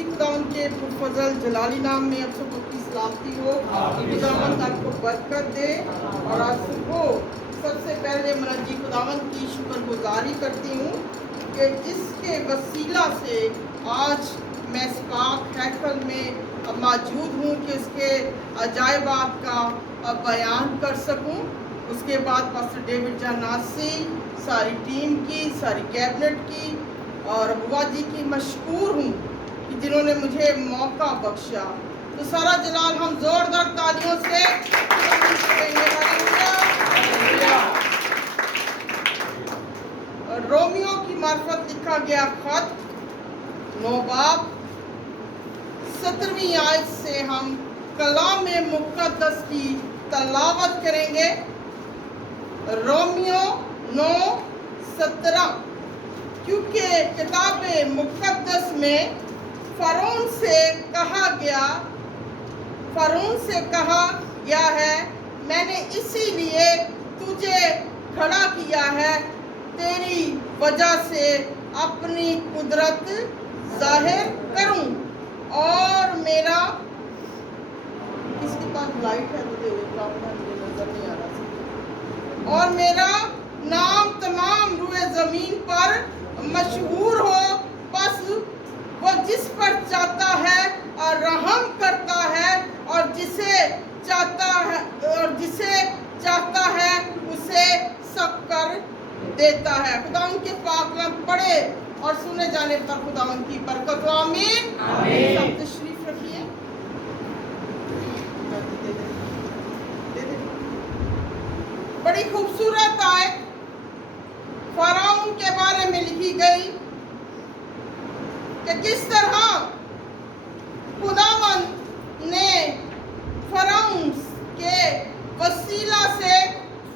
मसीह खुदावन के पुरफजल जलाली नाम में आप सबको की सलामती हो। खुदावंद आपको बरकत दे। और आज सुबह सबसे पहले मनाजी खुदावंद की शुक्रगुजारी करती हूँ कि जिसके वसीला से आज मैं इस पाक हैकल में मौजूद हूँ कि उसके अजायबात का बयान कर सकूँ। उसके बाद पास्टर डेविड जनासी, सारी टीम की, सारी कैबिनेट की और बुआ जी की मशकूर हूँ कि जिन्होंने मुझे मौका बख्शा। तो सारा जलाल हम जोरदार तालियों से रोमियो की मार्फत लिखा गया खत 9 बाब 17वीं आयत से हम कलाम मुक़द्दस की तलावत करेंगे। रोमियो 9:17। क्योंकि किताब मुक़द्दस में फ़रौन से कहा गया है, मैंने इसीलिए तुझे खड़ा किया है, तेरी वजह से अपनी कुदरत जाहिर करूं। और मेरा किसके पास लाइट है तो नजर नहीं आ रहा। और मेरा नाम तमाम रुए ज़मीन पर मशहूर हो। बस वो जिस पर चाहता है और रहम करता है और जिसे चाहता है उसे सब कर देता है। खुदावन के पाक कलाम पढ़े और सुने जाने पर खुदावन की बरकत हो। आमीन। सब तशरीफ रखिए। बड़ी खूबसूरत आयत फ़रौन के बारे में लिखी गई कि किस तरह खुदावंद ने फ़रौन के वसीला से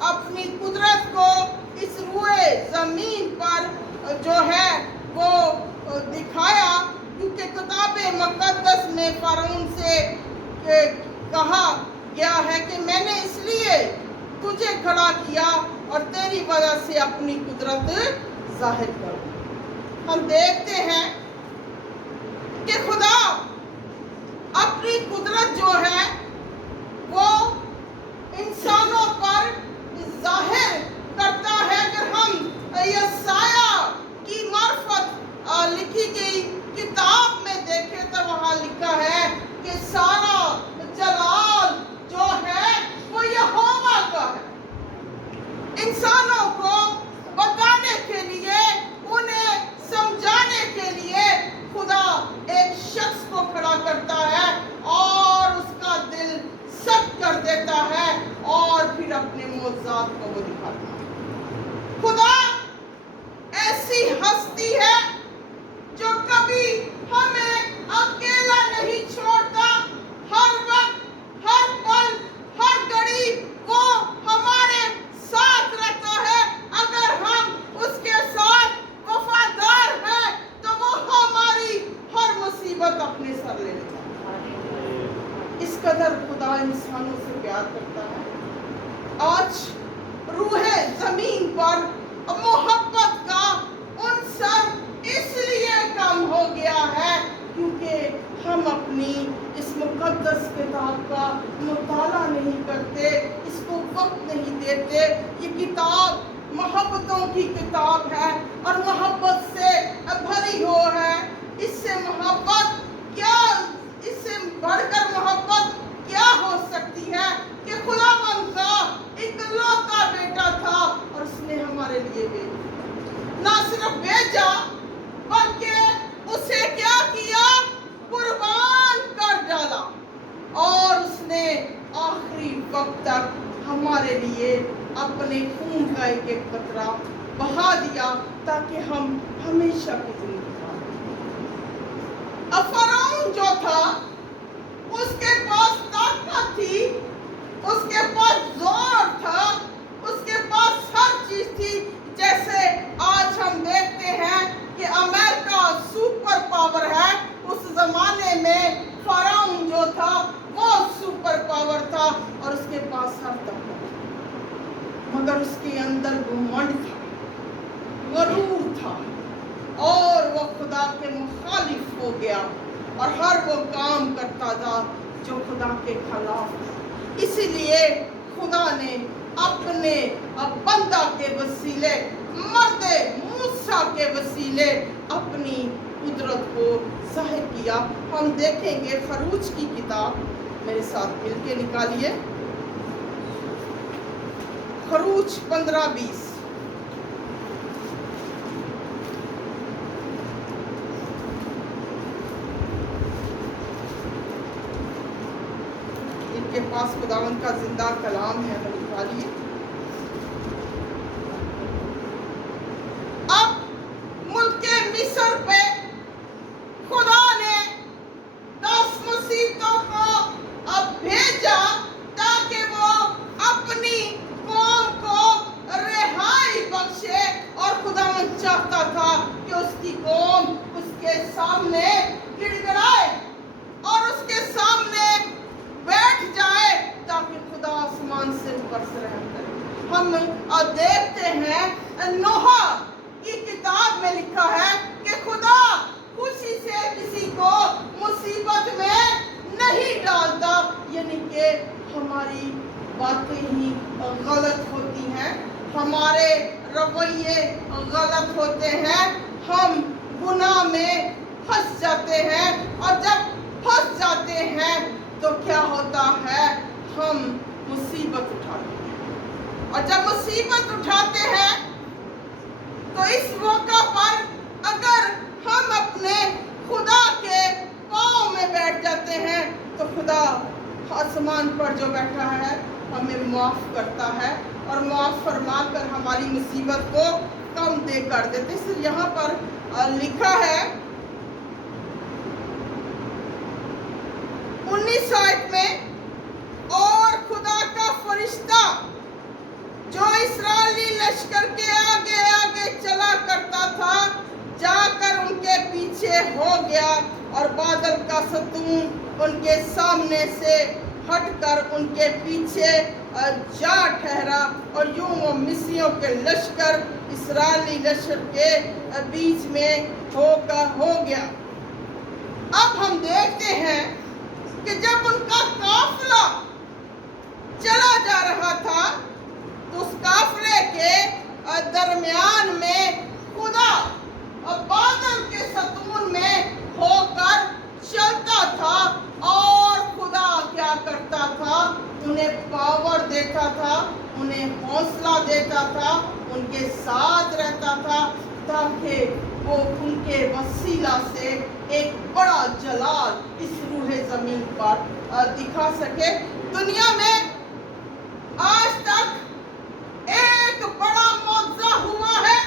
अपनी कुदरत को इस रुए ज़मीन पर जो है वो दिखाया। क्योंकि किताब मुक़द्दस में फ़रौन से कहा गया है कि मैंने इसलिए तुझे खड़ा किया और तेरी वजह से अपनी कुदरत जाहिर कर। हम देखते हैं कि खुदा अपनी कुदरत जो है वो इंसानों पर जाहिर करता है। अगर हम यशाया की मार्फत लिखी गई किताब में देखें तो वहाँ लिखा है कि सारा जलाल जो है वो यहोवा का है। इंसानों को बताने के लिए, उन्हें समझाने के लिए खुदा एक शख्स को खड़ा करता है और उसका दिल सख्त कर देता है और फिर अपने मौजूद को वो दिखाता है। खुदा ऐसी हस्ती है जो कभी हमें अकेला नहीं छोड़ता। हर वक्त, हर पल, हर घड़ी वो हमारे साथ रहता है। अगर हम उसके साथ वफादार हैं तो वो हमारी हर मुसीबत अपने सर ले लेता है। इस कदर खुदा इंसानों से प्यार करता है। आज रूहे जमीन पर मोहब्बत का उनसर इसलिए कम हो गया है क्योंकि हम अपनी इस मुक़द्दस किताब का मुताला नहीं करते, इसको वक्त नहीं देते। ये किताब मोहब्बतों की किताब है और मोहब्बत से भरी हो है। इससे मोहब्बत क्या, इससे बढ़कर मोहब्बत क्या हो सकती है कि खुदावंद का इकलौता बेटा था और उसने हमारे लिए भेजा। ना सिर्फ भेजा बल्कि उसे क्या किया, कुर्बान कर डाला और उसने आखिरी वक्त तक हमारे लिए अपने खून का एक एक कतरा बहा दिया ताकि हम हमेशा की जिंदगी पाएं। अब फ़रौन जो था उसके पास ताकत थी, उसके पास जोर था, उसके पास हर चीज थी। जैसे आज हम देखते हैं कि अमेरिका सुपर पावर है, उस जमाने में फ़रौन जो था वो सुपर पावर था और उसके पास हर ताकत था। मगर उसके अंदर घमंड था, गरूर था और वो खुदा के मुखालिफ हो गया اور ہر وہ کام کرتا تھا جو خدا کے خلاف تھا۔ اسی لیے خدا نے اپنے بندہ کے وسیلے، مرد موسیٰ کے وسیلے اپنی قدرت کو ظاہر کیا۔ ہم دیکھیں گے خروج کی کتاب، میرے ساتھ مل کے نکالیے، خروج 15-20۔ ان کے پاس خداوند کا زندہ کلام ہے، وہ نکالیے۔ اب ملک مصر پہ خدا نے 10 مصیبتوں کو اب بھیجا تاکہ وہ اپنی قوم کو رہائی بخشے، اور خداوند چاہتا تھا کہ اس کی قوم اس کے سامنے گڑ گڑائے اور اس کے سامنے بیٹھ جائے تاکہ خدا آسمان سے اوپر سے رحم کرے۔ ہم دیکھتے ہیں نوح کی کتاب میں لکھا ہے کہ خدا خوشی سے کسی کو مصیبت میں نہیں ڈالتا، یعنی کہ ہماری باتیں ہی غلط ہوتی ہیں، ہمارے رویے غلط ہوتے ہیں، ہم گناہ میں پھنس جاتے ہیں، اور جب پھنس جاتے ہیں تو کیا ہوتا ہے، ہم مصیبت اٹھاتے ہیں، اور جب مصیبت اٹھاتے ہیں تو اس موقع پر اگر ہم اپنے خدا کے پاؤں میں بیٹھ جاتے ہیں تو خدا آسمان پر جو بیٹھا ہے ہمیں معاف کرتا ہے، اور معاف فرما کر ہماری مصیبت کو کم دے کر دیتے۔ اس لیے یہاں پر لکھا ہے 19 آیت میں، اور خدا کا فرشتہ جو اسرائیلی لشکر کے آگے آگے چلا کرتا تھا جا کر ان کے پیچھے ہو گیا، اور بادل کا ستون ان کے سامنے سے ہٹ کر ان کے پیچھے جا ٹھہرا، اور یوں وہ مصریوں کے لشکر اسرائیلی لشکر کے بیچ میں ہو گیا۔ اب ہم دیکھتے ہیں کہ جب ان کا قافلہ چلا جا رہا تھا تو اس قافلے کے درمیان میں خدا بادل کے ستون میں ہو کر چلتا تھا، اور خدا کیا کرتا تھا، انہیں پاور دیتا تھا، انہیں حوصلہ دیتا تھا، ان کے ساتھ رہتا تھا، تاکہ وہ ان کے وسیلہ سے ایک بڑا جلال اس روح زمین پر دکھا سکے۔ دنیا میں آج تک ایک بڑا معجزہ ہوا ہے،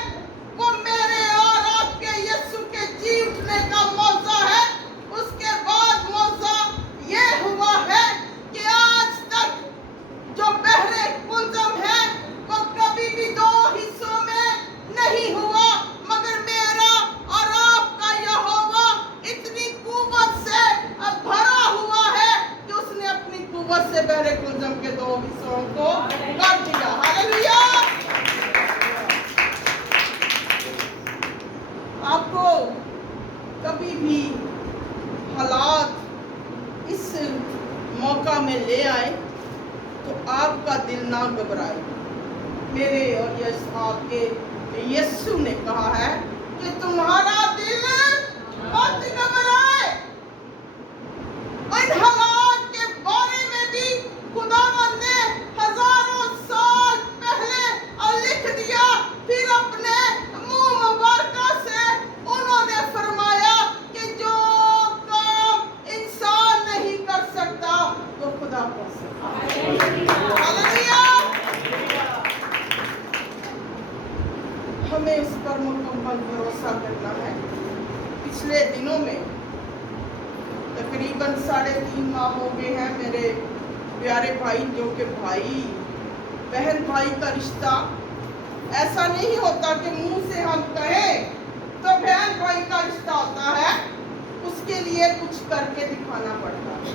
وہ میرے اور آپ کے یسوع کے جی اٹھنے کا معجزہ ہے۔ اس کے بعد معجزہ یہ ہوا ہے کہ آج تک جو بحر قلزم ہے وہ کبھی بھی 2 حصوں میں نہیں ہوا، مگر میرا اور آپ کا یہوہ اتنی قوت سے بھرا ہوا ہے کہ اس نے اپنی قوت سے بحر قلزم کے 2 حصوں کو کر دیا۔ ہاللیلویا! آپ کو کبھی بھی حالات اس موقع میں لے آئے تو آپ کا دل نہ گھبرائے۔ میرے اور آپ کے یسوع نے کہا ہے کہ تمہارا دل مت گھبرائے۔ ان حالات کے بارے میں بھی خداوند نے ہزاروں سال پہلے لکھ دیا، پھر اپنے منہ مبارکہ سے انہوں نے فرمایا کہ جو کام انسان نہیں کر سکتا وہ خدا کر سکتا ہے۔ ہاللیلویا! ہمیں اس پر مکمل بھروسہ کرنا ہے۔ پچھلے دنوں میں تقریباً 3.5 ماہ ہو گئے ہیں، میرے پیارے بھائی، جو کہ بھائی بہن بھائی کا رشتہ ایسا نہیں ہوتا کہ منہ سے ہم کہیں تو بہن بھائی کا رشتہ ہوتا ہے، اس کے لیے کچھ کر کے دکھانا پڑتا ہے۔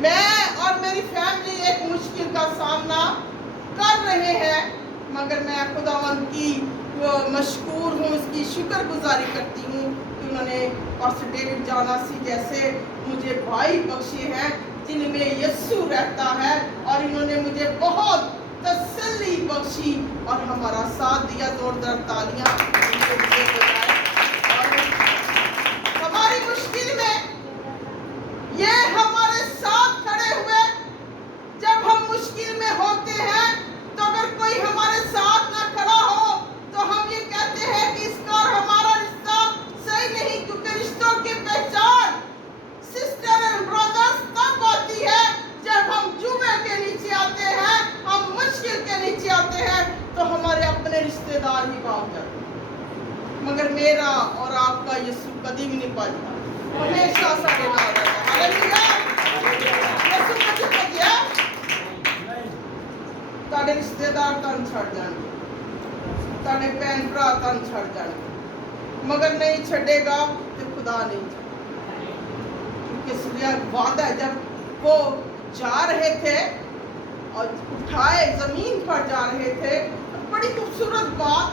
میں اور میری فیملی ایک مشکل کا سامنا کر رہے ہیں، مگر میں خداوند کی مشکور ہوں، اس کی شکر گزاری کرتی ہوں کہ उन्होंने पास्टर डेविड जानासी जैसे मुझे भाई बख्शे हैं जिनमें यीशु रहता है, और इन्होंने मुझे बहुत तसल्ली बख्शी और हमारा साथ दिया। जोरदार तालियां इनके लिए बजाएं। और हमारी मुश्किल में ये हमारे साथ खड़े हुए। जब हम मुश्किल में होते हैं तो अगर कोई हमारे साथ ना खड़ा हो तो हम ये कहते हैं कि इसका और हमारा रिश्ता सही नहीं, क्योंकि रिश्तों की पहचान सिस्टर एंड ब्रदर्स तब होती है जब हम जुए के नीचे आते हैं, हम मुश्किल के नीचे आते हैं तो हमारे अपने रिश्तेदार ही भाग जाते हैं। मगर मेरा और आपका यीशु कभी भी नहीं पाता, हमेशा सारे नाल रहता है। हालेलुया। यीशु कभी भजिया ताड़े रिश्तेदार तन छड़ जाएंगे, ताड़े भैन भरा तन छड़ जाएंगे, मगर नहीं छड़ेगा तो खुदा नहीं छड़ेगा। इसलिए वादा है, जब वो जा रहे थे और उठाए जमीन पर जा रहे थे, तो बड़ी खूबसूरत बात,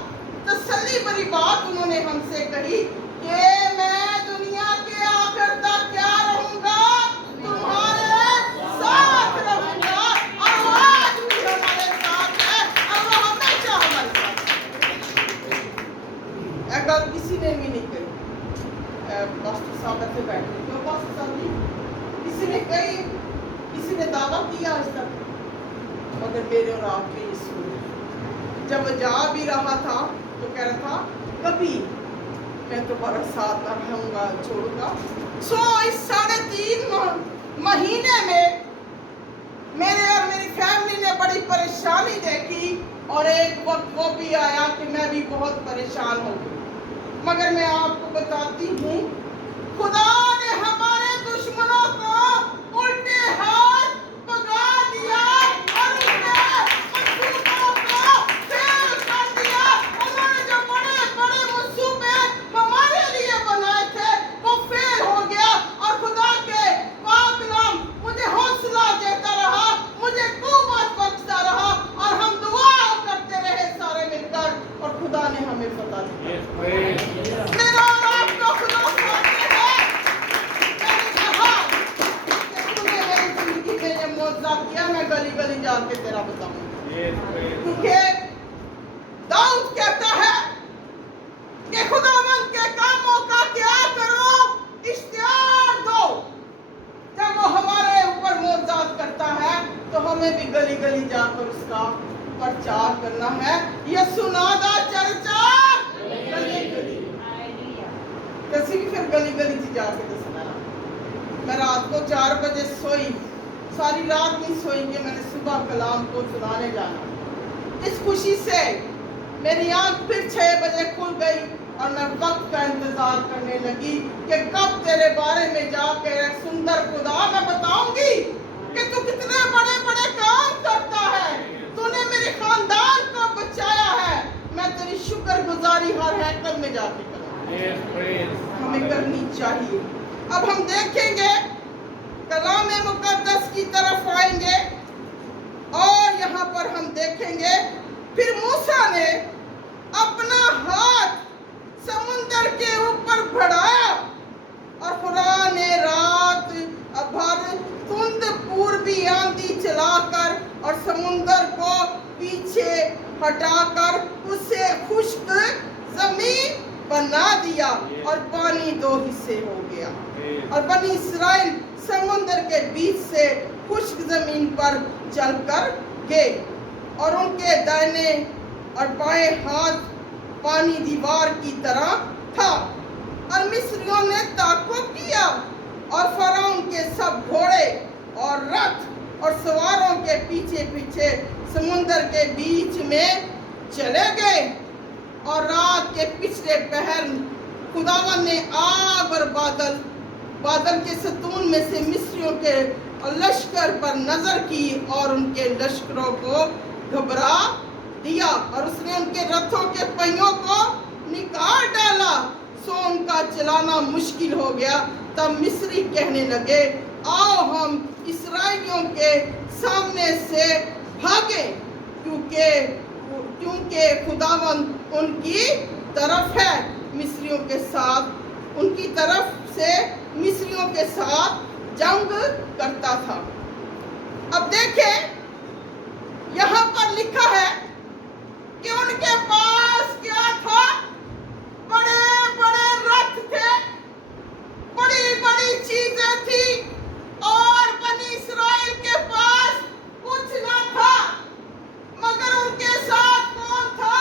तसल्ली भरी बात उन्होंने हमसे कही कि मैं दुनिया के आखिर तक क्या रहूंगा, तुम्हारे साथ रहूंगा। और वो आज भी हमारे साथ है और वो हमेशा हमारे साथ है। एक गल किसी ने भी नहीं कही, पास्टर साहब ऐसे बैठे, क्यों पास्टर साहब जी, किसी ने कही, किसी ने दावा किया आज तक, मगर मेरे और आपके यीशु ने जब वो जा भी रहा था तो कह रहा था कभी मैं तुम्हारा साथ न रहूंगा, छोड़ूंगा। इस 3.5 महीने में मेरे और मेरी फैमिली ने बड़ी परेशानी देखी, और एक वक्त वो भी आया कि मैं भी बहुत परेशान हो गई। मगर मैं आपको बताती हूँ, खुदा ने हमारे दुश्मनों को उल्टे हाथ पका दिया और उनके मंसूबों को फेल कर दिया। उन्होंने जो बड़े बड़े मंसूबे हमारे लिए बनाए थे वो फेल हो गया, और खुदा के पाक नाम मुझे हौसला देता रहा, मुझे कुव्वत बख्शता रहा, और हम दुआ करते रहे सारे मिलकर, और खुदा ने हमें फतह दी। मेरा और आपका खुदा सामने है। मैंने कहा कि तूने मेरी जिंदगी में ये मौजज़ा किया, मैं गली गली जाके तेरा बताऊंगा। क्योंकि दाऊद कहता है कि खुदावंद के कामों का क्या करो, इश्तिहार दो। जब वो हमारे ऊपर मौजज़ात करता है तो हमें भी गली गली जाकर उसका प्रचार करना है। यीशु नादा चर्चा गली गली, कैसी भी फिर गली गली से जाके दसना। मैं रात को 4 बजे सोई, सारी रात नहीं सोई कि मैंने सुबह कलाम को सुनाने जाना। इस खुशी से मेरी आंख फिर 6 बजे खुल गई और मैं वक्त का इंतजार करने लगी कि कब तेरे बारे में जाकर एक सुंदर खुदा मैं बताऊंगी कि तू कितने बड़े बड़े काम करता है, तूने मेरे खानदान को बचाया है। मैं तेरी शुक्रगुजारी हर हैकल में जाके करूंगा। हमें करनी चाहिए। अब हम देखेंगे, कलाम मुकद्दस की तरफ आएंगे और यहाँ पर हम देखेंगे, फिर मूसा ने अपना हाथ समुंदर के ऊपर बढ़ाया और खुदा ने रात भर धुंध पूर्वी आंधी चलाकर और समुंदर को पीछे हटाकर उसे खुश्क जमीन बना दिया और पानी 2 हिस्से हो गया, और बनी इस्राएल समुंदर के बीच से खुश्क जमीन पर चलकर गए, और उनके दाहिने और बाएं हाथ पानी दीवार की तरह था। और मिस्रियों ने ताक़ुब किया और फराउन के सब घोड़े और रथ और सवारों के पीछे पीछे समुंदर के बीच में चले गए। और रात के पिछले पहर खुदावन ने आग और बादल के सतून में से मिस्रियों के लश्कर पर नजर की और उनके लश्करों को घबरा दिया, और उसने उनके रथों के पहियों को निकाल डाला, सो उनका चलाना मुश्किल हो गया। तब मिस्री कहने लगे, आओ हम इस्राएलियों के सामने से भागे, क्योंकि खुदावंद उनकी तरफ है। मिस्रियों के साथ उनकी तरफ से मिस्रियों के साथ जंग करता था। अब देखें, यहाँ पर लिखा है कि उनके पास क्या था? बड़े बड़े रथ थे, बड़ी बड़ी चीजें थी, और बनी इस्राएल के पास कुछ ना था। मगर उनके साथ कौन था?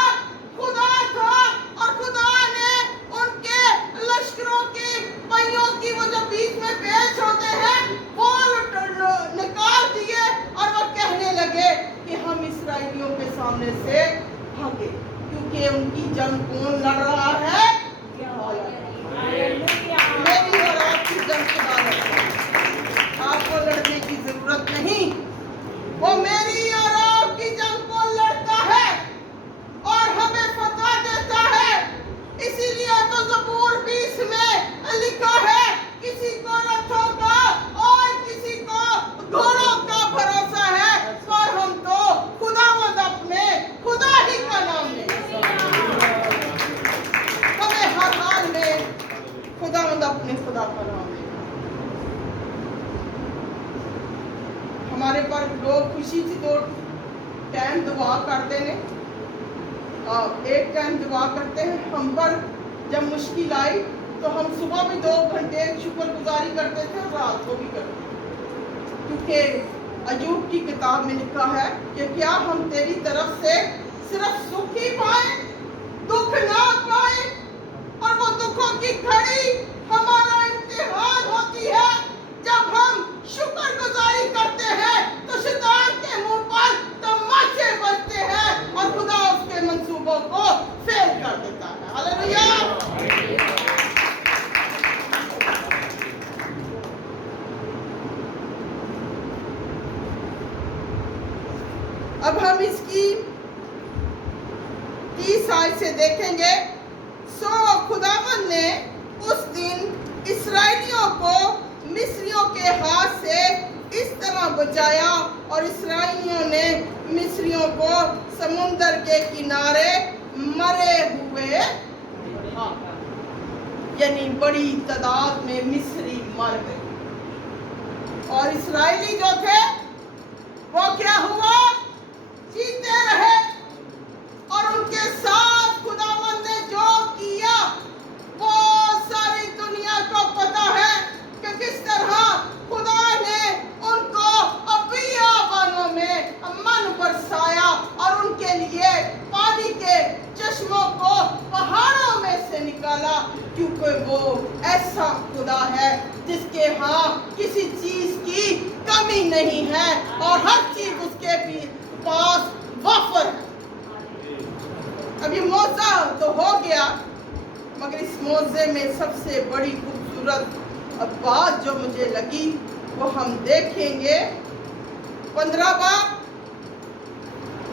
खुदा था। और खुदा ने उनके लश्करों की पहियों की वो जो बीच में पेच होते हैं वो निकाल दिए, और वो कहने लगे कि हम इस्राएलियों के सामने से भागे, क्योंकि उनकी जंग कौन लड़ रहा है? मेरी और आपकी जंग खुदा लड़ता है। आपको लड़ने की जरूरत नहीं, वो मेरी और आपकी जंग को लड़ता है और हमें फतह देता है। इसीलिए तो ज़बूर 20 में लिखा है, किसी को रथों का और किसी को घोड़ों का भरोसा है, पर हम तो खुदावंद अपने खुदा ही का नाम लें। हमें हर हाल में खुदावंद अपने खुदा का नाम लें। हमारे पर लोग खुशी से 2 टाइम दुआ करते हैं, एक टाइम दुआ करते हैं। हम पर जब मुश्किल आई तो हम सुबह भी 2 घंटे शुक्रगुजारी करते थे और रात को भी करते थे, क्योंकि अय्यूब की किताब में लिखा है कि क्या हम तेरी तरफ से सिर्फ सुख ही पाए, दुख ना पाए? और वो दुखों की घड़ी हमारा इम्तिहान होती है। जब हम शुक्रगुजारी करते हैं तो शैतान के मुंह पर तमाचे बजते हैं और खुदा उसके मंसूबों को फेल कर देता है। हालेलुया। अब हम इसकी 30 आयत से देखेंगे। सो खुदावंद ने उस दिन इस्राएलियों को मिस्रियों के हाथ से इस तरह बचाया, और इस्राएलियों ने मिस्रियों को समुंदर के किनारे मरे हुए, यानी बड़ी तादाद में मिस्री मर गए, और इस्राएली जो थे वो क्या हुआ? जीते रहे। और उनके साथ खुदावंद ने जो किया वो सारी दुनिया को पता है कि किस तरह खुदा ने उनको बियाबानों में मन बरसाया और उनके लिए पानी के चश्मों को पहाड़ों में से निकाला, क्योंकि वो ऐसा खुदा है जिसके यहाँ किसी चीज की कमी नहीं है और हर चीज उसके पास वाफर है। अभी मौजा तो हो गया, मगर इस मौजे में सबसे बड़ी खूबसूरत बात जो मुझे लगी वो हम देखेंगे 15 बाब,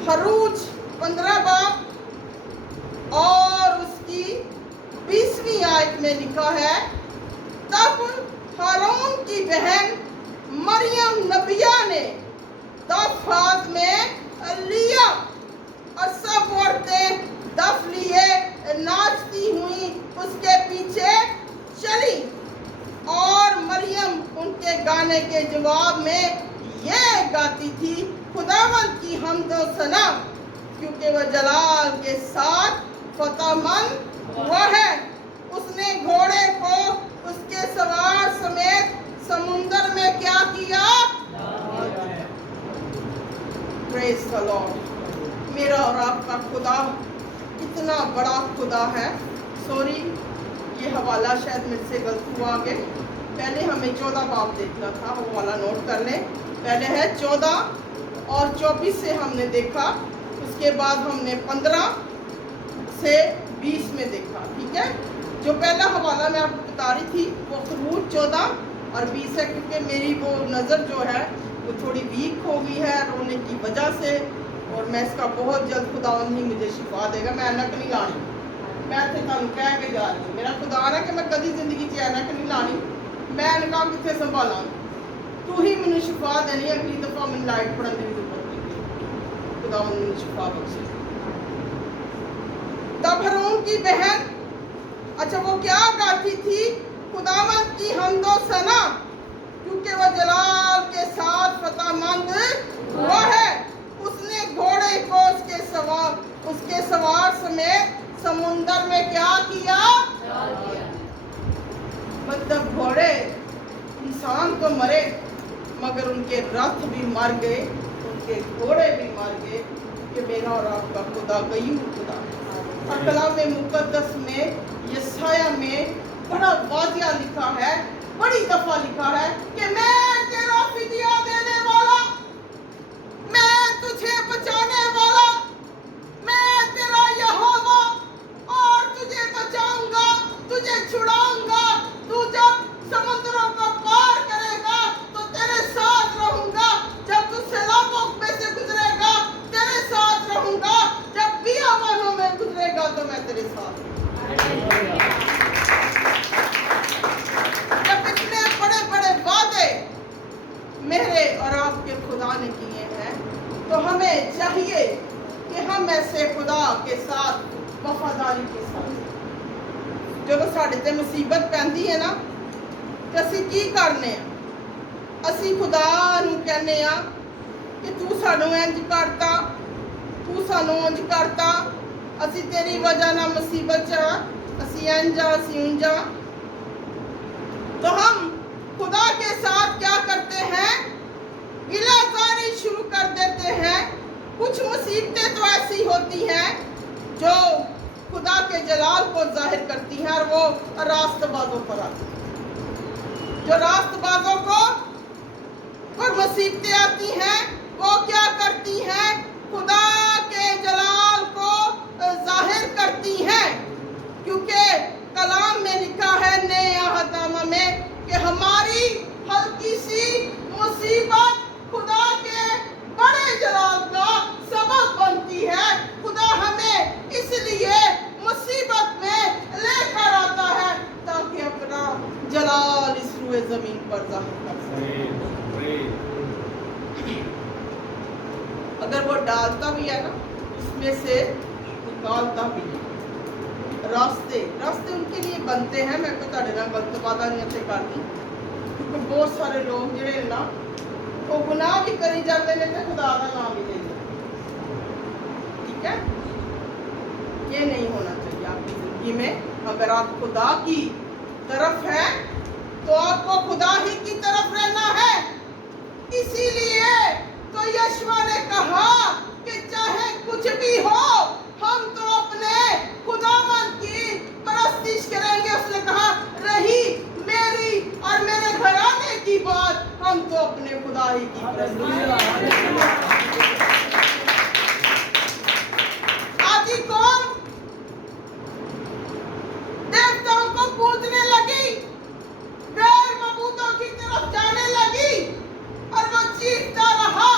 हरूज 15 बाब और उसकी 20वीं आयत में लिखा है, तब हारून की बहन मरियम नबिया ने दफ हाथ में लिया और सब औरतें दफ लिए नाचती हुई उसके पीछे चली, और मरियम उनके गाने के जवाब में ये गाती थी, खुदावंद की हमद व सना, क्योंकि वह जलाल के साथ फतहमंद हुआ है। उसने घोड़े को उसके सवार समेत समुंदर में क्या किया? Praise the Lord. मेरा और आपका खुदा इतना बड़ा खुदा है। सॉरी, ये हवाला शायद मेरे से गलत हुआ आगे। पहले हमें 14 बाब देखना था, वो वाला नोट कर लें। पहले है 14 और 24 से हमने देखा, उसके बाद हमने 15 से 20 में देखा। ठीक है, जो पहला हवाला मैं आपको बता रही थी वो ख़ुरूज 14 और 20 है, क्योंकि मेरी वो नज़र जो है वो थोड़ी वीक हो गई है रोने की वजह से, और मैं इसका बहुत जल्द खुदावंद ही मुझे शिफा देगा। मैं ऐनक नहीं लानी, मैं इतने तुहानू कह के जा रही हूँ। मेरा खुदा है कि मैं कभी जिंदगी च ऐनक नहीं लानी, मैं ऐनका कितने संभाला, तू ही मैंने शिफा देनी। अगली दफ़ा मैंने लाइट पढ़ने की जरूरत नहीं, खुदावंद ने शिफा बख्शे। तब हारून की बहन अच्छा, वो क्या गाती थी? खुदावंद की हमदो सना, क्योंकि वो जलाल के साथ फतहमंद हुआ है। उसने घोड़े को उसके सवार समेत समुंदर में क्या किया? मतलब घोड़े इंसान तो मरे, मगर उनके रथ भी मर गए, उनके घोड़े भी मर गए, कि मेरा और आपका खुदा गयूर खुदा है। और कलाम मुकद्दस में यशाया में बड़ा वाजिया लिखा है, बड़ी दफा लिखा है कि मैं तेरा फिदिया देने वाला, मैं तुझे बचाने वाला, मैं तेरा यहोवा, और तुझे बचाऊंगा, तुझे छुड़ाऊंगा। तू जब समुद्रों को पार करेगा तो तेरे साथ रहूंगा, जब तू सैलाबों में से गुजरेगा तेरे साथ रहूंगा, जब बियाबानों में गुजरेगा तो मैं तेरे साथ। जब इतने बड़े बड़े वादे मेरे और आपके खुदा ने किए हैं, तो हमें चाहिए कि हम ऐसे खुदा के साथ वफादारी के साथ, ਜਦੋਂ ਸਾਡੇ ਤੇ ਮੁਸੀਬਤ ਪੈਂਦੀ ਹੈ ਨਾ, ਤੇ ਅਸੀਂ ਕੀ ਕਰਨੇ ਆ? ਅਸੀਂ ਖੁਦਾ ਨੂੰ ਕਹਿੰਦੇ ਆ ਕਿ ਤੂੰ ਸਾਨੂੰ ਇੰਜ ਕਰਤਾ, ਤੂੰ ਸਾਨੂੰ ਇੰਜ ਕਰਤਾ, ਅਸੀਂ ਤੇਰੀ ਵਜ੍ਹਾ ਨਾਲ ਮੁਸੀਬਤ 'ਚ ਆ, ਅਸੀਂ ਇੰਜ ਆ, ਅਸੀਂ ਉਂਝ ਆ। तो हम खुदा के साथ क्या करते हैं? गिलाजारी शुरू कर देते हैं। कुछ मुसीबतें तो ऐसी होती हैं जो खुदा के जलाल को जाहिर करती हैं, और वो रास्तबाजों पर आती हैं। जो रास्तबाजों को पर मुसीबतें आती हैं, वो क्या करती हैं? खुदा के जलाल को जाहिर करती हैं, क्योंकि कलाम में लिखा है नए अहदनामा में कि हमारी हल्की सी मुसीबत खुदा के बड़े जलाल का सबब बनती है। खुदा हमें इसलिए मुसीबत में लेकर आता है ताकि अपना जलाल इस रूए जमीन पर जाहिर कर सके। अगर वो डालता भी है ना, उसमें से निकालता भी है। रास्ते उनके लिए बनते हैं। मैं कोई ਤੁਹਾਡੇ ਨਾਲ ਗਲਤਬਾਜ਼ਾ ਨਹੀਂ ਇੱਥੇ ਕਰਦੀ, ਕਿਉਂਕਿ ਬਹੁਤ ਸਾਰੇ ਲੋਕ ਜਿਹੜੇ ਨਾ ਉਹ ਗੁਨਾਹ ਵੀ ਕਰੀ ਜਾਂਦੇ ਨੇ ਤੇ ਖੁਦਾ ਦਾ ਨਾਮ ਵੀ ਲੈ ਜਾਂਦੇ। ठीक है, ये नहीं होना चाहिए आपकी जिंदगी में। अगर आप खुदा की तरफ है तो आपको खुदा ही की तरफ रहना है। इसीलिए तो यशवा ने कहा कि चाहे कुछ भी हो, हम तो अपने खुदावंद की परस्तिश करेंगे। उसने कहा रही मेरी और मेरे घराने की बात, हम तो अपने खुदा ही की परस्तिश। आदि कौम देवताओं को पूजने लगी, गैर मबूदों की तरफ जाने लगी, और वो चीखता रहा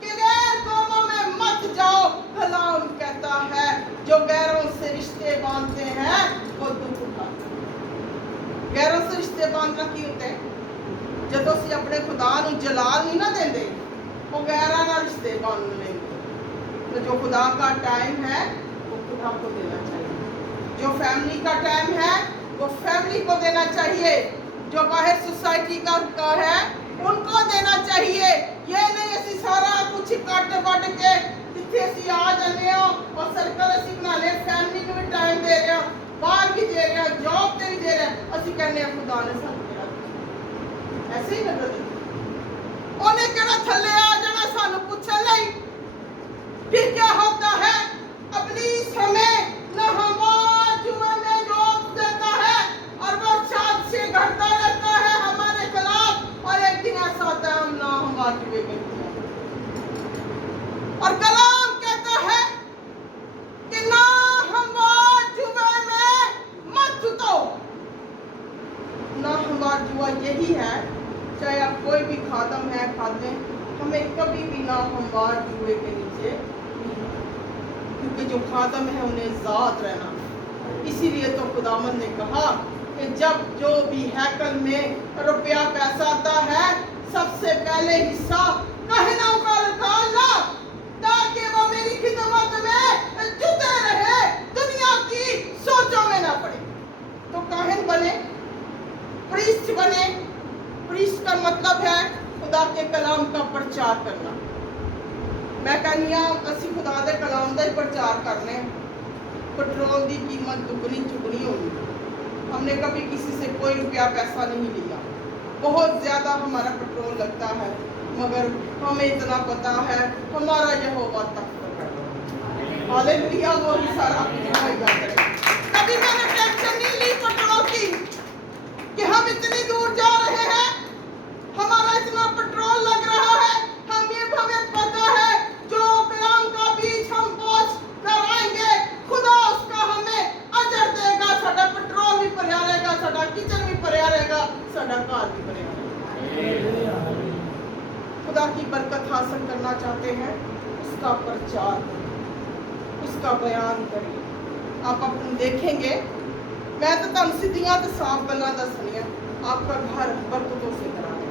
कि गैर कौमों में मत जाओ। कलाम कहता है जो गैरों से रिश्ते बांधते हैं वो दुख उठाते हैं। गैरों से रिश्ते बांधना की होते हैं? जब ਅਸੀਂ ਆਪਣੇ खुदा ਨੂੰ जलाल नहीं ना देंगे, वो गैरों ਨਾਲ रिश्ते बांध लेंगे। तो जो खुदा का टाइम है वो खुदा को देना चाहिए, जो फैमिली का टाइम है वो फैमिली को देना चाहिए, जो बाहर सोसाइटी का है उनको देना चाहिए। ये नहीं ਅਸੀਂ सारा कुछ ਕੱਟ ਵੱਢ ਕੇ ਜਿੱਥੇ ਅਸੀਂ ਆ ਜਾਂਦੇ ਹਾਂ और सर्कल ਅਸੀਂ ਬਣਾ ਲਿਆ, फैमिली ਨੂੰ ਵੀ टाइम ਦੇ ਰਹੇ ਹਾਂ, ਬਾਹਰ ਵੀ ਦੇ ਰਹੇ ਹਾਂ, जॉब ਤੇ ਵੀ ਦੇ ਰਹੇ ਹਾਂ, ਅਸੀਂ ਕਹਿੰਦੇ ਹਾਂ खुदा ने ਸਾਨੂੰ ਕਿਹਾ। ऐसे ही नजर ਉਹਨੇ ਕਿਹੜਾ ਥੱਲੇ ਆ ਜਾਣਾ ਸਾਨੂੰ ਪੁੱਛਣ ਲਈ? फिर क्या होता है? इब्लीस हमें नाहमवार जुए में डोब देता है और वो साथ से घड़ता रहता है हमारे खिलाफ, और एक दिन ऐसा आता है हम नाहमवार जुए में और कलाम कहता है कि नाहमवार जुए में मत जुतो। नाहमवार जुआ यही है, चाहे आप कोई भी खादम है खादे, हमें कभी भी नाहमवार जुए के नीचे, क्योंकि जो खादम है उन्हें ज़ात रहना। इसीलिए तो खुदावंद ने कहा कि जब जो भी हैकल में रुपया पैसा आता है, सबसे पहले हिस्सा कहनों का निकालना, ताकि वो मेरी खिदमत में जुटे रहे, दुनिया की सोचों में ना पड़े। बने, प्रीस्ट बने। प्रीस्ट का मतलब है खुदा के कलाम का प्रचार करना। मैं कहनी असी खुदा के कलाम का ही प्रचार करने। पेट्रोल की कीमत दुगनी चुगनी होगी। हमने कभी किसी से कोई रुपया पैसा नहीं लिया। बहुत ज़्यादा हमारा पेट्रोल लगता है, मगर हमें इतना पता है हमारा यहोवा तख्त है। हालेलुया, वो ही सारा कुछ होगा। कभी मैंने टेंशन नहीं ली पेट्रोल की कि हम इतनी दूर जा रहे हैं, हमारा इतना पेट्रोल लग रहा है। हमें पता है जो कलाम का बीज हम पहुंच कर आएंगे, खुदा उसका हमें अजर देगा। साडा पेट्रोल भी भरिया रहेगा, साडा किचन भी भरिया रहेगा, साडा घर भी भरिया रहेगा। खुदा की बरकत हासिल करना चाहते हैं, उसका प्रचार करें, उसका बयान करें। आप अपन देखेंगे, मैं तो तुम सीधियां तो साफ गल्लां दसनियां, आपका घर बरकतों से भरा है।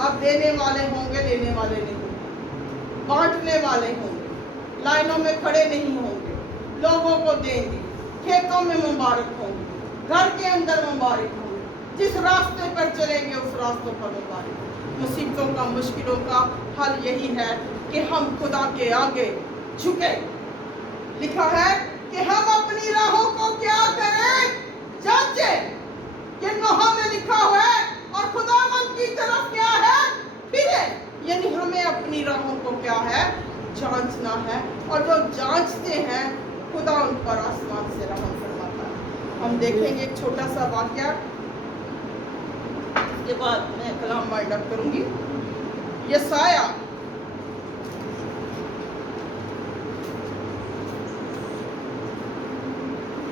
आप देने वाले होंगे, लेने वाले नहीं होंगे, बांटने वाले होंगे, लाइनों में खड़े नहीं होंगे, लोगों को देंगे, खेतों में मुबारक होंगे, घर के अंदर मुबारक होंगे, जिस रास्ते पर चलेंगे उस रास्तों पर मुबारक। मुसीबतों का, मुश्किलों का हल यही है कि हम खुदा के आगे झुके। लिखा है कि हम अपनी राहों को क्या करें, जांचें। ये नोहा में लिखा हुआ है, और खुदावंद की तरफ क्या है, फिरे। यानी हमें अपनी राहों को क्या है, जांचना है। और जो जांचते हैं खुदा उन पर आसमान से रहम फरमाता है। हम देखेंगे एक छोटा सा वाक्या, इसके बाद मैं कलाम वाइंड अप करूंगी। यसाया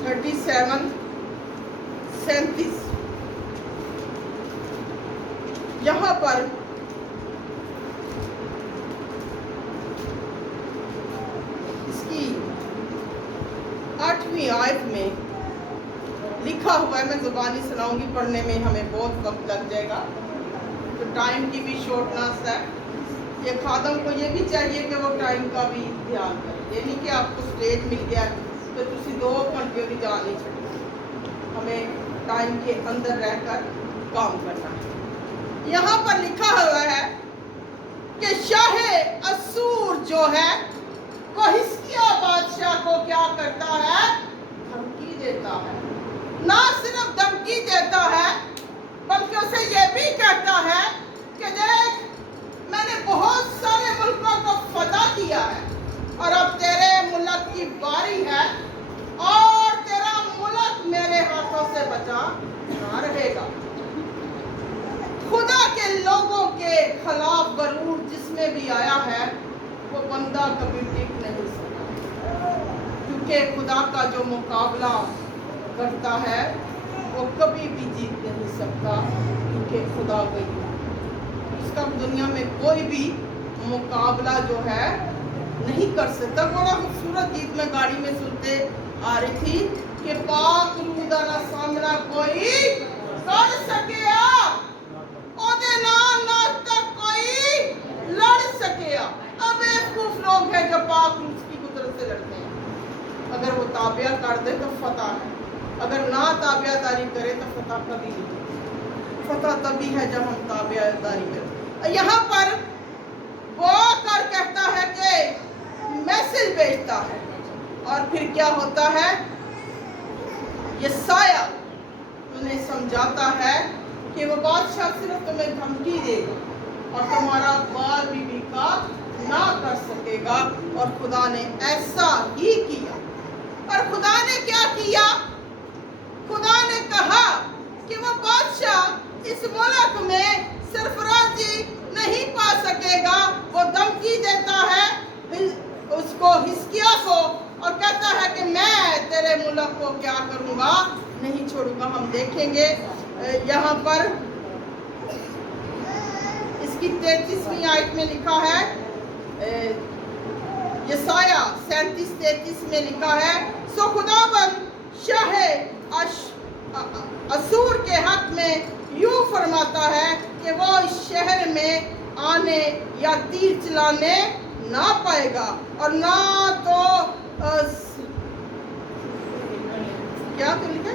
37:37 यहाँ पर इसकी 8वीं आयत में लिखा हुआ है। मैं जुबानी सुनाऊंगी, पढ़ने में हमें बहुत वक्त लग जाएगा, तो टाइम की भी शॉर्टनेस है। ये खादम को ये भी चाहिए कि वो टाइम का भी ध्यान करें। ये नहीं कि आपको स्टेज मिल गया तो तुसी 2 घंटे की जान नहीं छड़ी। हमें टाइम के अंदर रहकर काम करना है। यहाँ पर लिखा हुआ है कि शाहे असूर जो है वो हिजकिय्याह बादशाह को क्या करता है, धमकी देता है। ना सिर्फ धमकी देता है, बल्कि उसे ये भी कहता है कि देख, मैंने बहुत सारे मुल्कों को फतह किया है, और अब तेरे मुल्क की बारी है, और तेरा मुल्क मेरे हाथों से बचा ना रहेगा। खुदा के लोगों के खिलाफ गरूर जिसमें भी आया है, वो बंदा कभी टिक नहीं सकता, क्योंकि खुदा का जो मुकाबला करता है वो कभी भी जीत नहीं सकता, क्योंकि खुदा गई। इसका दुनिया में कोई भी मुकाबला जो है नहीं कर सकता। बड़ा खूबसूरत गीत में गाड़ी में सुनते आ रही थी कि पाक रूदा ना सामना कोई कर सकेया, ओदे नाल ना तक कोई लड़ सकेया। अब बेवकूफ लोग हैं जो पाक रूस की कुदरत से लड़ते हैं। अगर वो ताबिया कर दे तो फतह है, अगर ना ताबियादारी करे तो फतह कभी नहीं। फतह तभी है जब हम ताबियादारी करें। यहाँ पर वो कर कहता है कि मैसेज भेजता है, और फिर क्या होता है, यसाया उन्हें समझाता है कि वो बादशाह सिर्फ तुम्हें धमकी देगा और तुम्हारा बाल भी बिका ना कर सकेगा। और खुदा ने ऐसा ही किया। और खुदा ने क्या किया, खुदा ने कहा कि वो बादशाह इस मुल्क में सरफराजी नहीं पा सकेगा। वो धमकी देता है उसको, हिजकिय्याह को, और कहता है कि मैं तेरे मुल्क को क्या करूंगा, नहीं छोड़ूंगा। हम देखेंगे यहाँ पर इसकी 33वीं आयत में लिखा है, यसाया 37:33 में लिखा है, सो खुदाबंद शाहे असूर के हक में यूं फरमाता है कि वो इस शहर में आने या तीर चलाने ना पाएगा, और ना तो क्या तो लिखा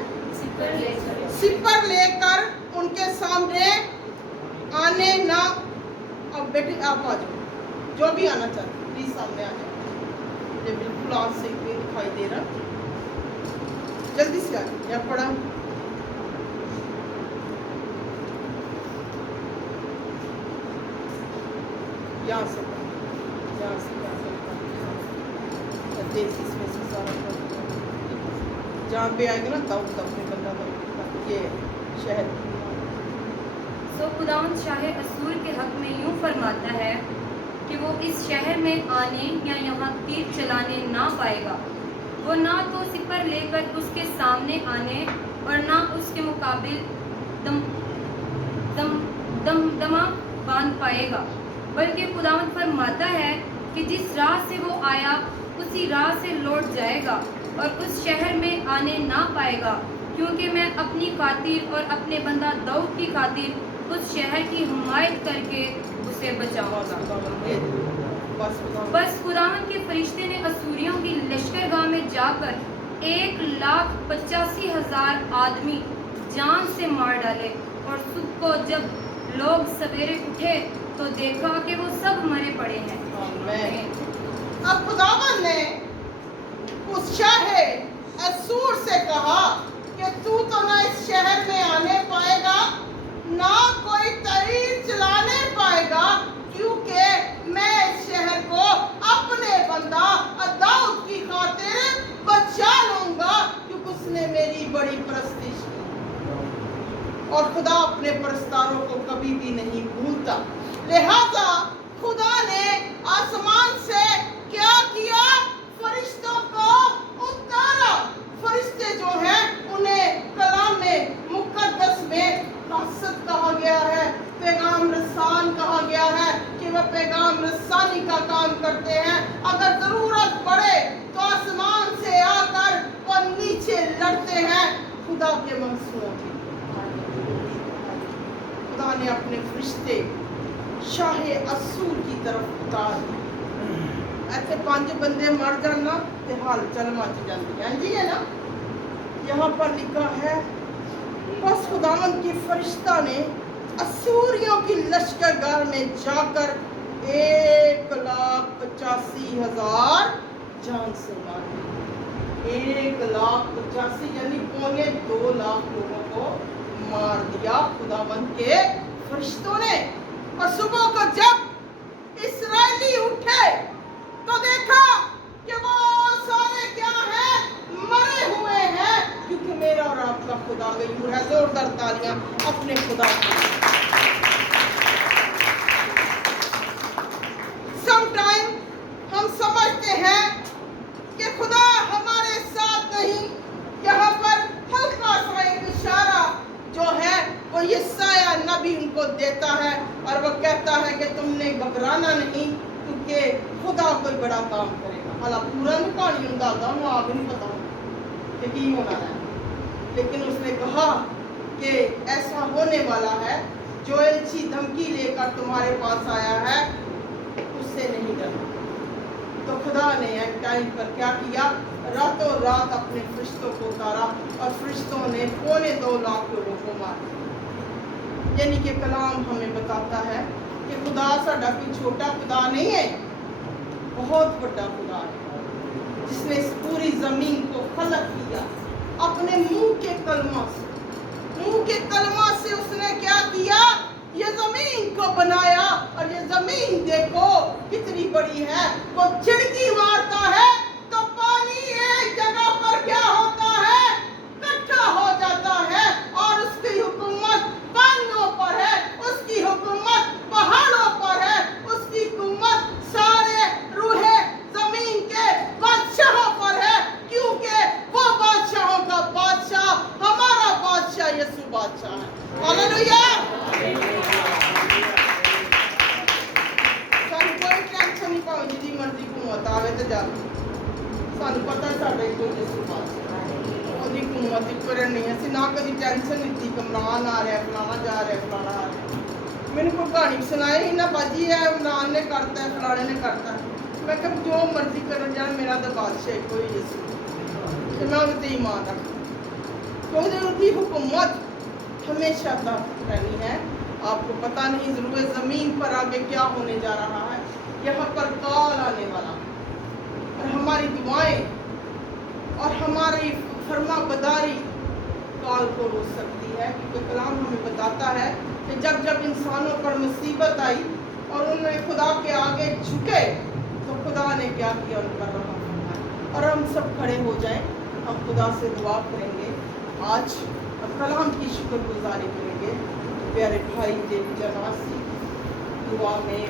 सिपर लेकर उनके सामने आने ना। अब बेटी आप आ जाओ, जो भी आना चाहते प्लीज सामने आ जाओ। ये बिल्कुल आज से नहीं दिखाई दे रहा, जल्दी से आ जाओ। या पढ़ा यहाँ से इसमें से सारा जहाँ पे आएगा ना तब में बंदा ये शहर। सो खुदावंद शाह असूर के हक में यूं फरमाता है कि वो इस शहर में आने या यहाँ तीर चलाने ना पाएगा। वो ना तो सिपर लेकर उसके सामने आने और ना उसके मुकाबिल दमदमा बांध पाएगा, बल्कि खुदावंद फरमाता है कि जिस राह से वो आया उसी राह से लौट जाएगा और उस शहर में आने ना पाएगा, क्योंकि मैं अपनी खातिर और अपने बंदा दाऊद की खातिर उस शहर की हिमायत करके उसे बचाऊंगा। बस खुदावंद के फरिश्ते ने असूरियों की लश्करगाह में जाकर 1,85,000 आदमी जान से मार डाले, और सुबह को जब लोग सवेरे उठे तो देखा कि वो सब मरे पड़े हैं। अब खुदावंद ने उस शाह असूर से कहा कि तू तो ना इस शहर में आने पाएगा, ना कोई तीर चलाने पाएगा, क्योंकि मैं इस शहर को अपने बंदा दाऊद की खातिर बचा लूंगा, क्योंकि उसने मेरी बड़ी परस्तिश की और खुदा अपने परस्तारों को कभी भी नहीं भूलता। लिहाजा खुदा ने आसमान से क्या किया? फरिश्तों को उतारा। फरिश्ते जो हैं उन्हें कलाम में मुकद्दस में कासद कहा गया है, पैगाम रसान कहा गया है कि वह पैगाम रसानी का काम करते हैं। अगर जरूरत पड़े तो आसमान से आकर वो नीचे लड़ते हैं खुदा के मंसूबों की। खुदा ने अपने फरिश्ते शाह असूर की तरफ उतार दिए। ऐसे 5 बंदे मर जाना ते हलचल मच जाती है जी, है ना। यहाँ पर लिखा है बस खुदावंद के फरिश्ता ने असूरियों की लश्करगाह में जाकर 1,85,000 जान से मार दी। 1,85,000 यानी 2.25 लाख लोगों को मार दिया खुदावंद के फरिश्तों ने। और सुबह को जब इस्राएली उठे तो देखा कि वो सारे क्या हैं? मरे हुए हैं, क्योंकि मेरा और आपका खुदा गयूर है। जोरदार तालियां अपने खुदा की। समटाइम हम समझते हैं कि खुदा हमारे साथ नहीं। यहाँ पर हल्का सा एक इशारा जो है वो यशायाह नबी उनको देता है और वो कहता है कि तुमने घबराना नहीं, क्योंकि खुदा कोई बड़ा काम करेगा। हालांकि पूरा नहीं कहानी बताता हूँ, आगे नहीं पता कि की होना है, लेकिन उसने कहा कि ऐसा होने वाला है जो ऐसी धमकी लेकर तुम्हारे पास आया है उससे नहीं डरना। तो खुदा ने एक टाइम पर क्या किया? रातों रात अपने फरिश्तों को उतारा और फरिश्तों ने 2.25 लाख लोगों को मारा। यानी कि कलाम हमें बताता है कि खुदा साडा कोई छोटा खुदा नहीं है, बहुत बड़ा खुदा है, जिसने इस पूरी जमीन को खलक किया अपने मुंह के कलमा से। मुंह के कलमा से उसने क्या किया? ये जमीन को बनाया। और ये जमीन देखो कितनी बड़ी है। वो छिड़की मारता है तो पानी एक जगह पर क्या होता है? इकट्ठा हो जाता है। और उसकी हुकूमत पानियों पर है, उसकी हुकूमत पहाड़ों पर है, उसकी हुकूमत सारे रूहे जमीन के बादशाहों पर है, क्योंकि वो बादशाहों का बादशाह हमारा बादशाह यीशु बादशाह है। हालेलुया। सानू कोई टेंशन नहीं, भावें जिदी मर्जी हुकूमत आवे ते जावे। सानू पता साडा इको यीशु बादशाह, ओदी हुकूमत इक्को रहनी है। असीं ना कदी टेंशन लीती इमरान आ रहा, फलाना जा रहा, फलाना आ रहा। मैंने कोई कहानी सुनाई ना बाजी है इमरान ने करता है, फलाने ने करता है। मैं कहा जो मर्जी करन जान, मेरा तो बादशाह इको ही यीशु, ते मैं उहदे ते ईमान रखदा। क्योंकि उसकी हुकूमत हमेशा ताकत रहनी है। आपको पता नहीं ज़रूर ज़मीन पर आगे क्या होने जा रहा है। यहाँ पर काल आने वाला और हमारी दुआएं और हमारी फरमाबरदारी काल को रोक सकती है, क्योंकि कलाम हमें बताता है कि जब जब इंसानों पर मुसीबत आई और उन्होंने खुदा के आगे झुके तो खुदा ने क्या किया, उन पर रहम फरमाया। और हम सब खड़े हो जाएं, हम खुदा से दुआ करेंगे आज और कलाम की शुक्रगुजारी करेंगे। प्यारे भाई देव जनासी दुआ में